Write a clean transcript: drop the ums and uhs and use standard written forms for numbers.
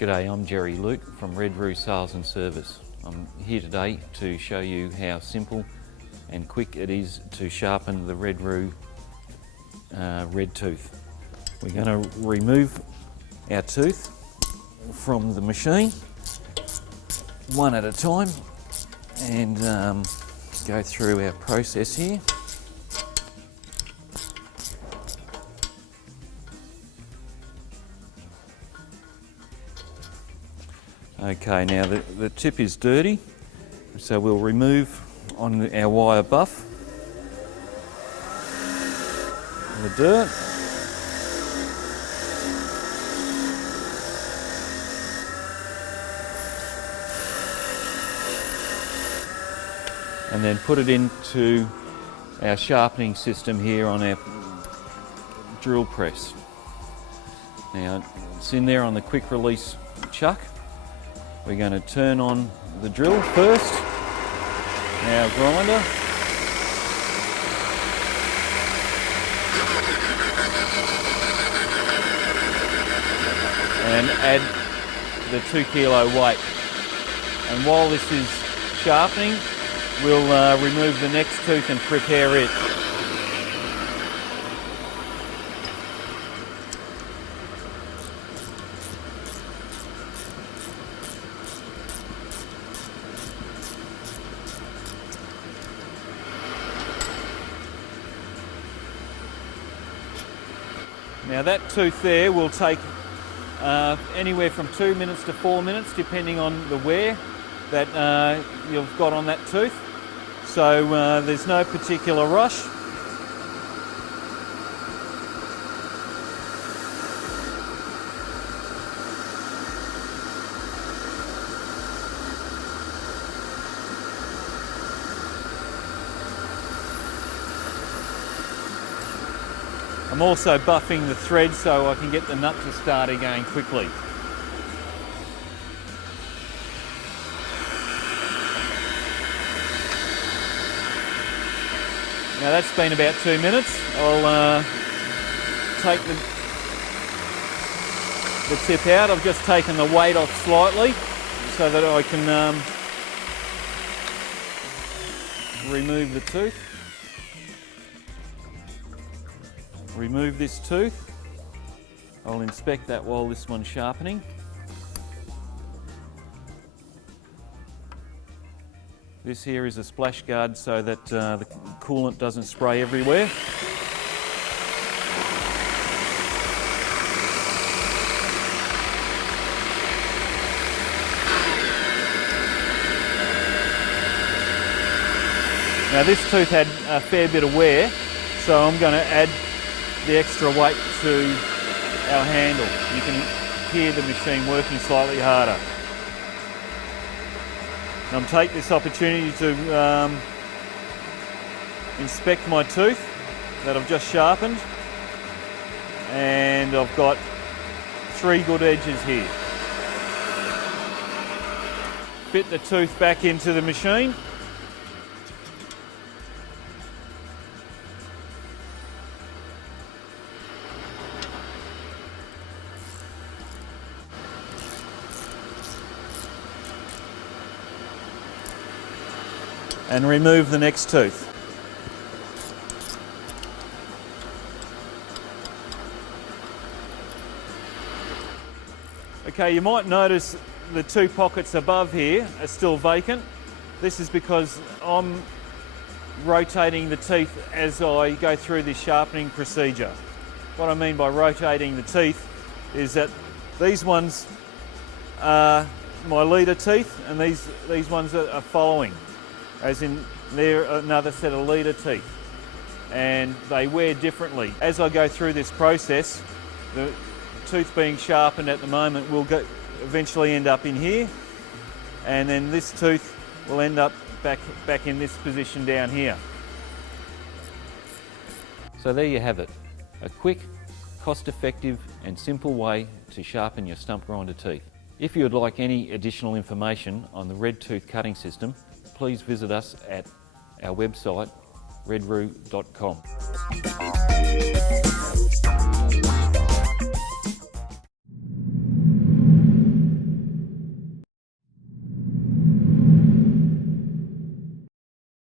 G'day, I'm Jerry Luke from Red Roo Sales and Service. I'm here today to show you how simple and quick it is to sharpen the Red Roo red tooth. We're going to remove our tooth from the machine one at a time and go through our process here. Okay, now the tip is dirty, so we'll remove on our wire buff the dirt. And then put it into our sharpening system here on our drill press. Now it's in there on the quick release chuck. We're going to turn on the drill first, our grinder, and add the 2 kilo weight. And while this is sharpening, we'll remove the next tooth and prepare it. Now that tooth there will take anywhere from 2 minutes to 4 minutes depending on the wear that you've got on that tooth. So there's no particular rush. I'm also buffing the thread so I can get the nut to start again quickly. Now that's been about 2 minutes. I'll take the tip out. I've just taken the weight off slightly so that I can remove the tooth. Remove this tooth. I'll inspect that while this one's sharpening. This here is a splash guard so that the coolant doesn't spray everywhere. Now this tooth had a fair bit of wear, so I'm going to add the extra weight to our handle. You can hear the machine working slightly harder. And I'll take this opportunity to inspect my tooth that I've just sharpened, and I've got 3 good edges here. Fit the tooth back into the machine. And remove the next tooth. Okay, you might notice the 2 pockets above here are still vacant. This is because I'm rotating the teeth as I go through this sharpening procedure. What I mean by rotating the teeth is that these ones are my leader teeth and these ones are following. As in they're another set of leader teeth, and they wear differently. As I go through this process, the tooth being sharpened at the moment will eventually end up in here, and then this tooth will end up back in this position down here. So there you have it, a quick, cost-effective and simple way to sharpen your stump grinder teeth. If you would like any additional information on the red tooth cutting system, please visit us at our website redroo.com.